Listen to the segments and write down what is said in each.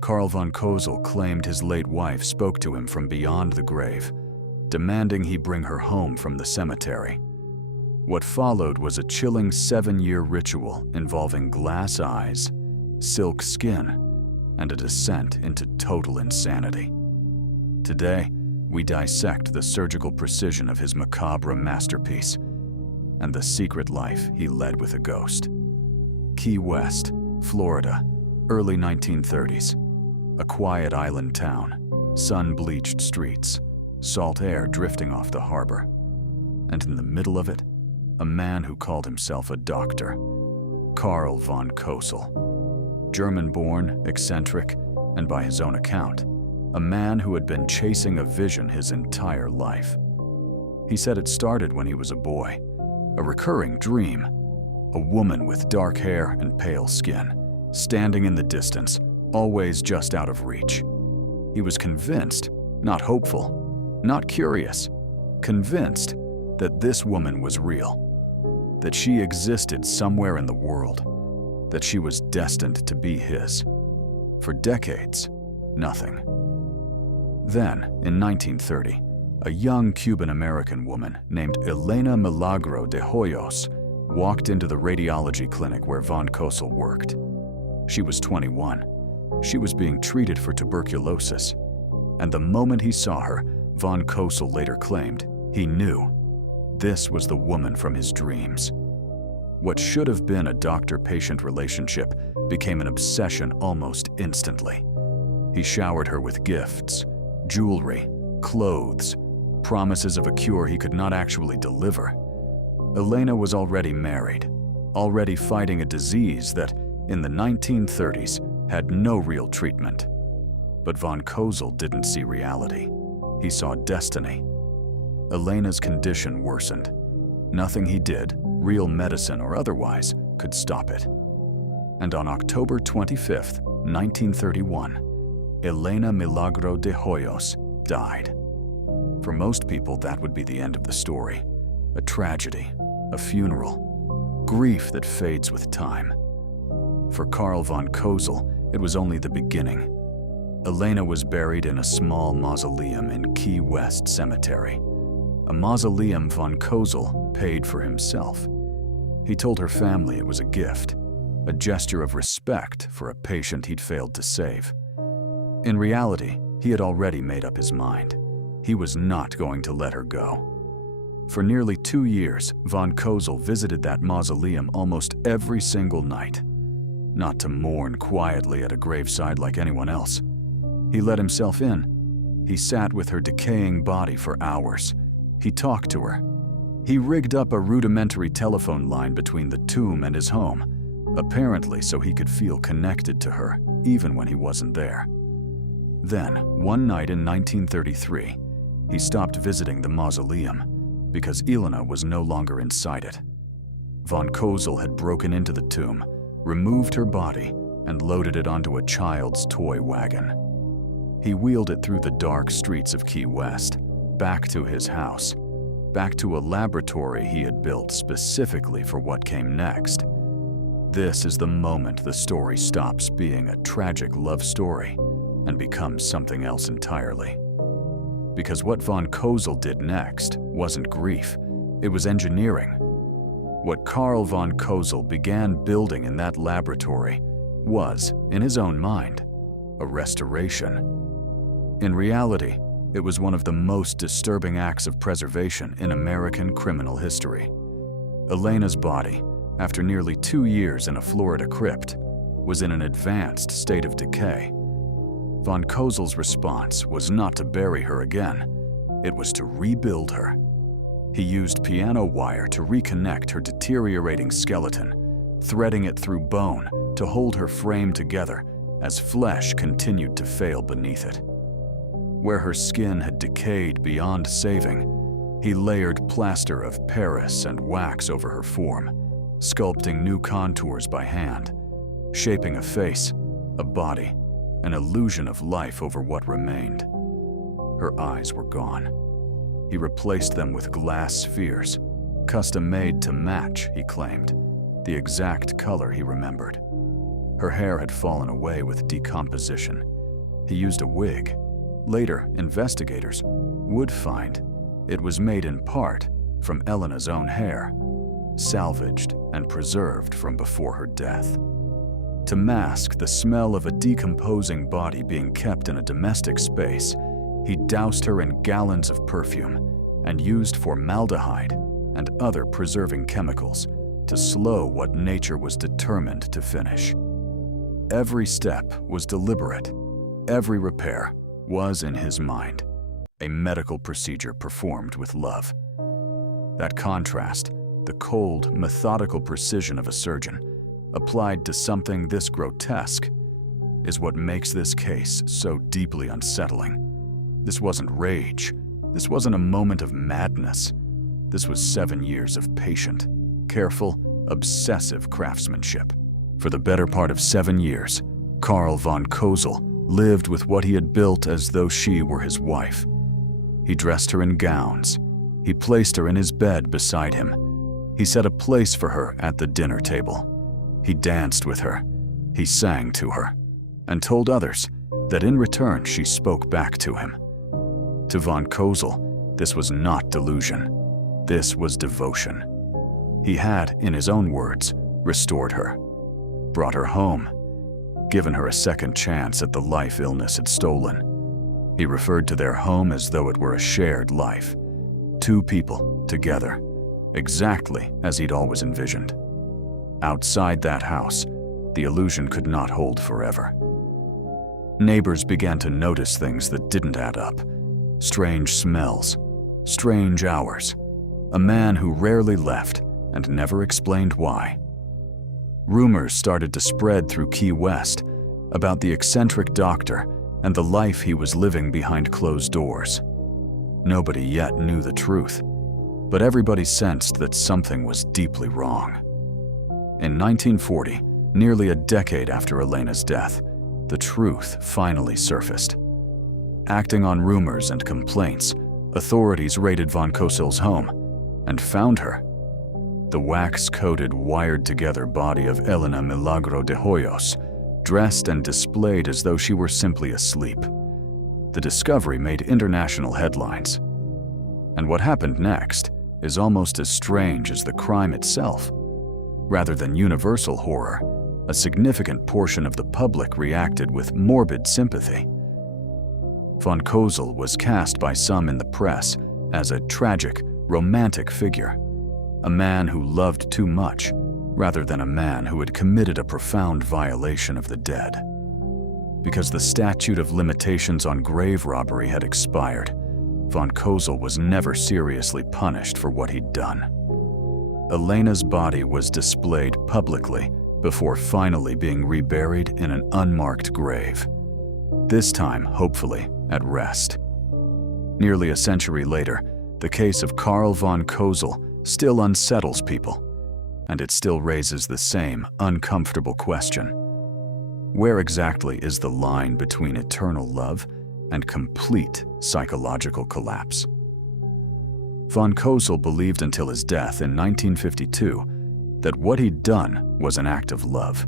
Carl von Cosel claimed his late wife spoke to him from beyond the grave, demanding he bring her home from the cemetery. What followed was a chilling 7-year ritual involving glass eyes, silk skin, and a descent into total insanity. Today, we dissect the surgical precision of his macabre masterpiece and the secret life he led with a ghost. Key West, Florida, early 1930s. A quiet island town, sun-bleached streets, salt air drifting off the harbor. And in the middle of it, a man who called himself a doctor, Carl von Cosel. German-born, eccentric, and by his own account, a man who had been chasing a vision his entire life. He said it started when he was a boy, a recurring dream, a woman with dark hair and pale skin, standing in the distance, always just out of reach. He was convinced, not hopeful, not curious, convinced that this woman was real, that she existed somewhere in the world, that she was destined to be his. For decades, nothing. Then, in 1930, a young Cuban-American woman named Elena Milagro de Hoyos walked into the radiology clinic where von Cosel worked. She was 21. She was being treated for tuberculosis. And the moment he saw her, von Cosel later claimed, he knew this was the woman from his dreams. What should have been a doctor-patient relationship became an obsession almost instantly. He showered her with gifts, jewelry, clothes, promises of a cure he could not actually deliver. Elena was already married, already fighting a disease that, in the 1930s, had no real treatment. But von Cosel didn't see reality. He saw destiny. Elena's condition worsened. Nothing he did, real medicine or otherwise, could stop it. And on October 25, 1931, Elena Milagro de Hoyos died. For most people, that would be the end of the story. A tragedy, a funeral, grief that fades with time. For Carl von Cosel, it was only the beginning. Elena was buried in a small mausoleum in Key West Cemetery, a mausoleum von Cosel paid for himself. He told her family it was a gift, a gesture of respect for a patient he'd failed to save. In reality, he had already made up his mind. He was not going to let her go. For nearly 2 years, von Cosel visited that mausoleum almost every single night. Not to mourn quietly at a graveside like anyone else. He let himself in. He sat with her decaying body for hours. He talked to her. He rigged up a rudimentary telephone line between the tomb and his home, apparently so he could feel connected to her, even when he wasn't there. Then, one night in 1933, he stopped visiting the mausoleum because Elena was no longer inside it. Von Cosel had broken into the tomb, removed her body, and loaded it onto a child's toy wagon. He wheeled it through the dark streets of Key West, back to his house, back to a laboratory he had built specifically for what came next. This is the moment the story stops being a tragic love story and becomes something else entirely. Because what von Cosel did next wasn't grief, it was engineering. What Carl von Cosel began building in that laboratory was, in his own mind, a restoration. In reality, it was one of the most disturbing acts of preservation in American criminal history. Elena's body, after nearly 2 years in a Florida crypt, was in an advanced state of decay. Von Cosel's response was not to bury her again, it was to rebuild her. He used piano wire to reconnect her deteriorating skeleton, threading it through bone to hold her frame together as flesh continued to fail beneath it. Where her skin had decayed beyond saving, he layered plaster of Paris and wax over her form, sculpting new contours by hand, shaping a face, a body, an illusion of life over what remained. Her eyes were gone. He replaced them with glass spheres, custom-made to match, he claimed, the exact color he remembered. Her hair had fallen away with decomposition. He used a wig. Later, investigators would find it was made in part from Elena's own hair, salvaged and preserved from before her death. To mask the smell of a decomposing body being kept in a domestic space, he doused her in gallons of perfume and used formaldehyde and other preserving chemicals to slow what nature was determined to finish. Every step was deliberate. Every repair was in his mind, a medical procedure performed with love. That contrast, the cold, methodical precision of a surgeon, applied to something this grotesque, is what makes this case so deeply unsettling. This wasn't rage. This wasn't a moment of madness. This was 7 years of patient, careful, obsessive craftsmanship. For the better part of 7 years, Carl von Cosel lived with what he had built as though she were his wife. He dressed her in gowns. He placed her in his bed beside him. He set a place for her at the dinner table. He danced with her. He sang to her, and told others that in return she spoke back to him. To von Cosel, this was not delusion. This was devotion. He had, in his own words, restored her, brought her home, given her a second chance at the life illness had stolen. He referred to their home as though it were a shared life. 2 people, together, exactly as he'd always envisioned. Outside that house, the illusion could not hold forever. Neighbors began to notice things that didn't add up. Strange smells, strange hours, a man who rarely left and never explained why. Rumors started to spread through Key West about the eccentric doctor and the life he was living behind closed doors. Nobody yet knew the truth, but everybody sensed that something was deeply wrong. In 1940, nearly a decade after Elena's death, the truth finally surfaced. Acting on rumors and complaints, authorities raided von Cosel's home and found her. The wax-coated, wired-together body of Elena Milagro de Hoyos, dressed and displayed as though she were simply asleep. The discovery made international headlines. And what happened next is almost as strange as the crime itself. Rather than universal horror, a significant portion of the public reacted with morbid sympathy. Von Cosel was cast by some in the press as a tragic, romantic figure, a man who loved too much, rather than a man who had committed a profound violation of the dead. Because the statute of limitations on grave robbery had expired, von Cosel was never seriously punished for what he'd done. Elena's body was displayed publicly before finally being reburied in an unmarked grave. This time, hopefully, at rest. Nearly a century later, the case of Carl von Cosel still unsettles people, and it still raises the same uncomfortable question. Where exactly is the line between eternal love and complete psychological collapse? Von Cosel believed until his death in 1952 that what he'd done was an act of love.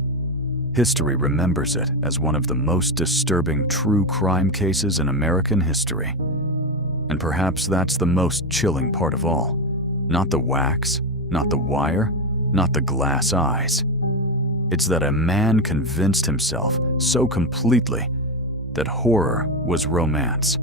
History remembers it as one of the most disturbing true crime cases in American history. And perhaps that's the most chilling part of all. Not the wax, not the wire, not the glass eyes. It's that a man convinced himself so completely that horror was romance,